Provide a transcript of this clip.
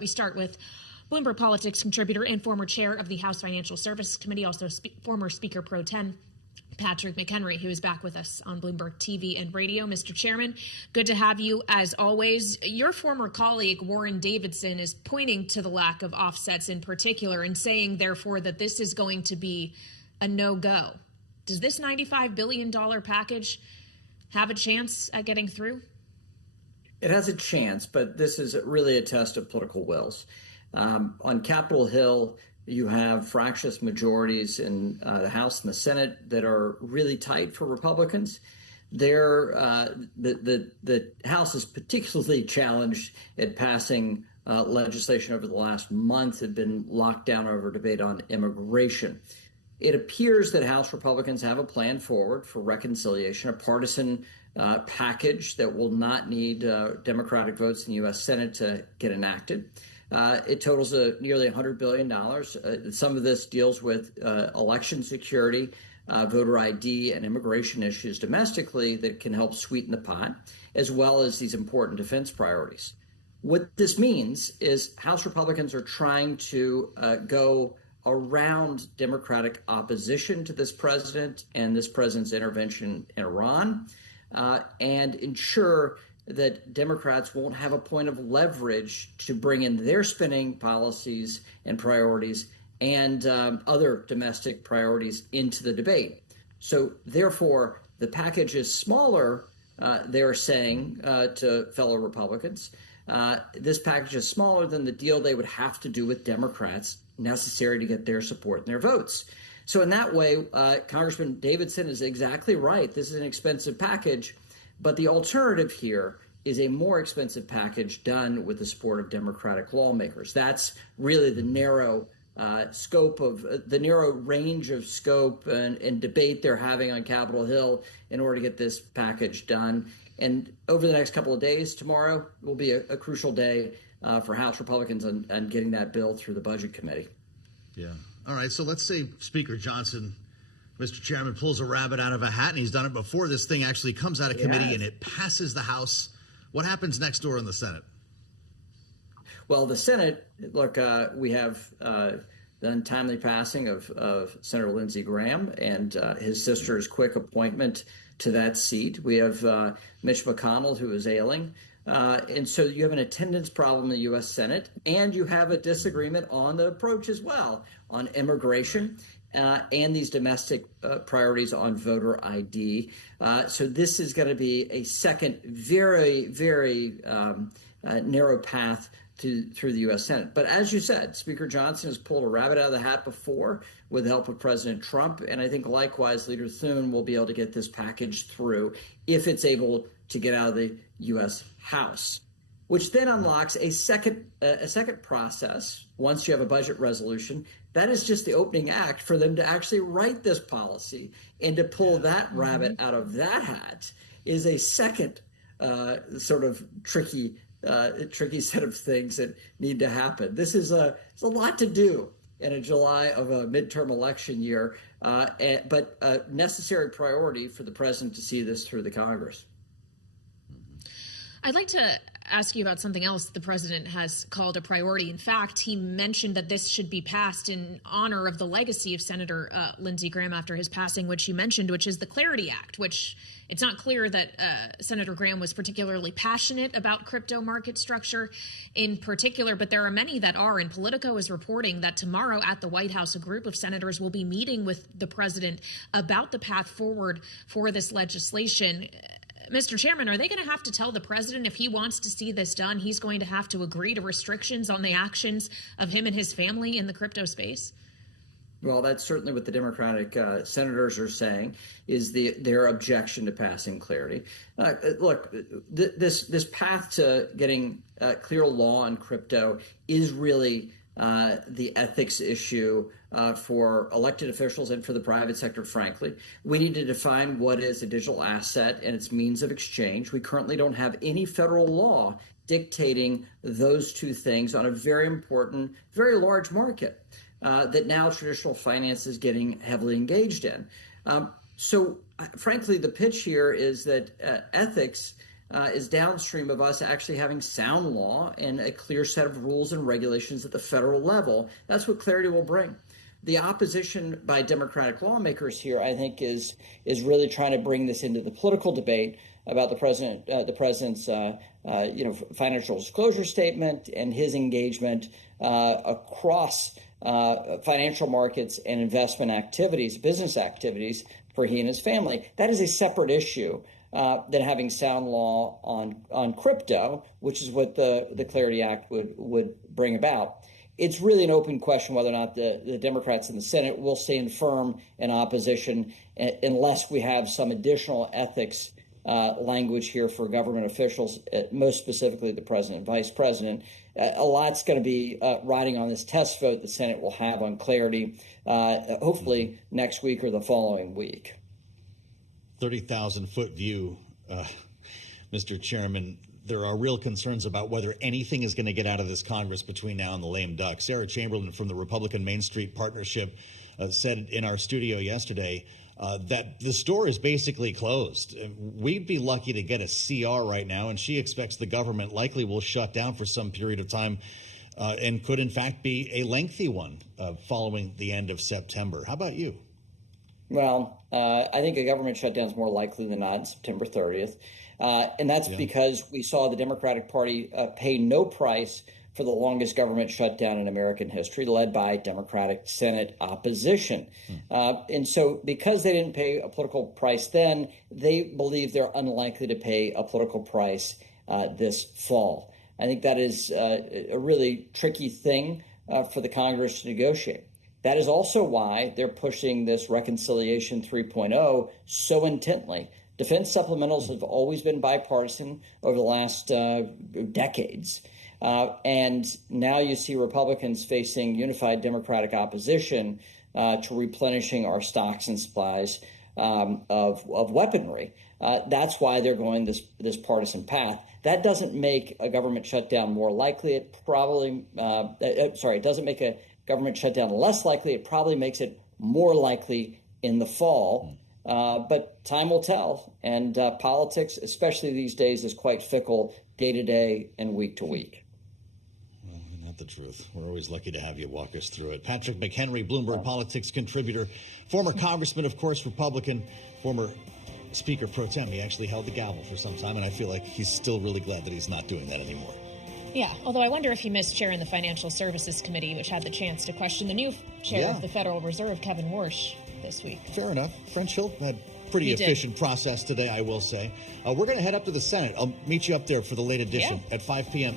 We start with Bloomberg Politics contributor and former chair of the House Financial Services Committee, also former Speaker Pro Tem, Patrick McHenry, who is back with us on Bloomberg TV and radio. Mr. Chairman, good to have you as always. Your former colleague, Warren Davidson, is pointing to the lack of offsets in particular and saying, therefore, that this is going to be a no-go. Does this $95 billion package have a chance at getting through? It has a chance, but this is really a test of political wills. On Capitol Hill, you have fractious majorities in the House and the Senate that are really tight for Republicans. The House is particularly challenged at passing legislation over the last month, had been locked down over debate on immigration. It appears that House Republicans have a plan forward for reconciliation, a partisan package that will not need Democratic votes in the U.S. Senate to get enacted. It totals nearly $100 billion. Some of this deals with election security, voter ID, and immigration issues domestically that can help sweeten the pot, as well as these important defense priorities. What this means is House Republicans are trying to go around Democratic opposition to this president and this president's intervention in Iran, and ensure that Democrats won't have a point of leverage to bring in their spending policies and priorities and other domestic priorities into the debate. So therefore, the package is smaller, they're saying to fellow Republicans. This package is smaller than the deal they would have to do with Democrats necessary to get their support and their votes. So in that way, Congressman Davidson is exactly right. This is an expensive package, but the alternative here is a more expensive package done with the support of Democratic lawmakers. That's really the narrow scope of the narrow range of scope and debate they're having on Capitol Hill in order to get this package done. And over the next couple of days, tomorrow will be a crucial day for House Republicans on getting that bill through the Budget Committee. Yeah. All right. So let's say Speaker Johnson, Mr. Chairman, pulls a rabbit out of a hat, and he's done it before this thing actually comes out of committee and it passes the House. What happens next door in the Senate? Well, the Senate, look, we have the untimely passing of Senator Lindsey Graham and his sister's quick appointment to that seat. We have Mitch McConnell, who is ailing. And so you have an attendance problem in the U.S. Senate, and you have a disagreement on the approach as well on immigration and these domestic priorities on voter ID. So this is going to be a second very, very narrow path through the U.S. Senate. But as you said, Speaker Johnson has pulled a rabbit out of the hat before with the help of President Trump. And I think likewise, Leader Thune will be able to get this package through if it's able to get out of the U.S. House, which then unlocks a second process. Once you have a budget resolution, that is just the opening act for them to actually write this policy, and to pull that rabbit out of that hat is a second sort of tricky set of things that need to happen. It's a lot to do in a July of a midterm election year, but a necessary priority for the president to see this through the Congress. I'd like to ask you about something else the president has called a priority. In fact, he mentioned that this should be passed in honor of the legacy of Senator Lindsey Graham after his passing, which you mentioned, which is the Clarity Act, which it's not clear that Senator Graham was particularly passionate about crypto market structure in particular, but there are many that are. And Politico is reporting that tomorrow at the White House, a group of senators will be meeting with the president about the path forward for this legislation. Mr. Chairman, are they going to have to tell the president if he wants to see this done, he's going to have to agree to restrictions on the actions of him and his family in the crypto space? Well, that's certainly what the Democratic senators are saying, is their objection to passing Clarity. Look, this path to getting clear law on crypto is really the ethics issue for elected officials and for the private sector, frankly. We need to define what is a digital asset and its means of exchange. We currently don't have any federal law dictating those two things on a very important, very large market that now traditional finance is getting heavily engaged in. So frankly, the pitch here is that ethics is downstream of us actually having sound law and a clear set of rules and regulations at the federal level. That's what clarity will bring. The opposition by Democratic lawmakers here, I think, is really trying to bring this into the political debate about the president's financial disclosure statement and his engagement across financial markets and investment activities, business activities for he and his family. That is a separate issue than having sound law on crypto, which is what the Clarity Act would bring about. It's really an open question whether or not the Democrats in the Senate will stand firm in opposition unless we have some additional ethics language here for government officials, most specifically the president and vice president. A lot's going to be riding on this test vote the Senate will have on clarity, hopefully next week or the following week. 30,000-foot view, Mr. Chairman. There are real concerns about whether anything is going to get out of this Congress between now and the lame duck. Sarah Chamberlain from the Republican Main Street Partnership said in our studio yesterday that the store is basically closed. We'd be lucky to get a CR right now, and she expects the government likely will shut down for some period of time and could, in fact, be a lengthy one following the end of September. How about you? Well, I think a government shutdown is more likely than not September 30th. And that's because we saw the Democratic Party pay no price for the longest government shutdown in American history, led by Democratic Senate opposition. And so because they didn't pay a political price then, they believe they're unlikely to pay a political price this fall. I think that is a really tricky thing for the Congress to negotiate. That is also why they're pushing this Reconciliation 3.0 so intently. Defense supplementals have always been bipartisan over the last decades. And now you see Republicans facing unified Democratic opposition to replenishing our stocks and supplies of weaponry. That's why they're going this partisan path. That doesn't make a government shutdown more likely. It doesn't make a government shutdown less likely. It probably makes it more likely in the fall. But time will tell. And politics, especially these days, is quite fickle day to day and week to week. Well, not the truth. We're always lucky to have you walk us through it. Patrick McHenry, Bloomberg politics contributor, former congressman, of course, Republican, former Speaker pro tem. He actually held the gavel for some time, and I feel like he's still really glad that he's not doing that anymore. Yeah, although I wonder if he missed chairing the Financial Services Committee, which had the chance to question the new chair of the Federal Reserve, Kevin Warsh, this week. Fair enough. French Hill had pretty efficient process today, I will say. We're going to head up to the Senate. I'll meet you up there for the late edition at 5 p.m.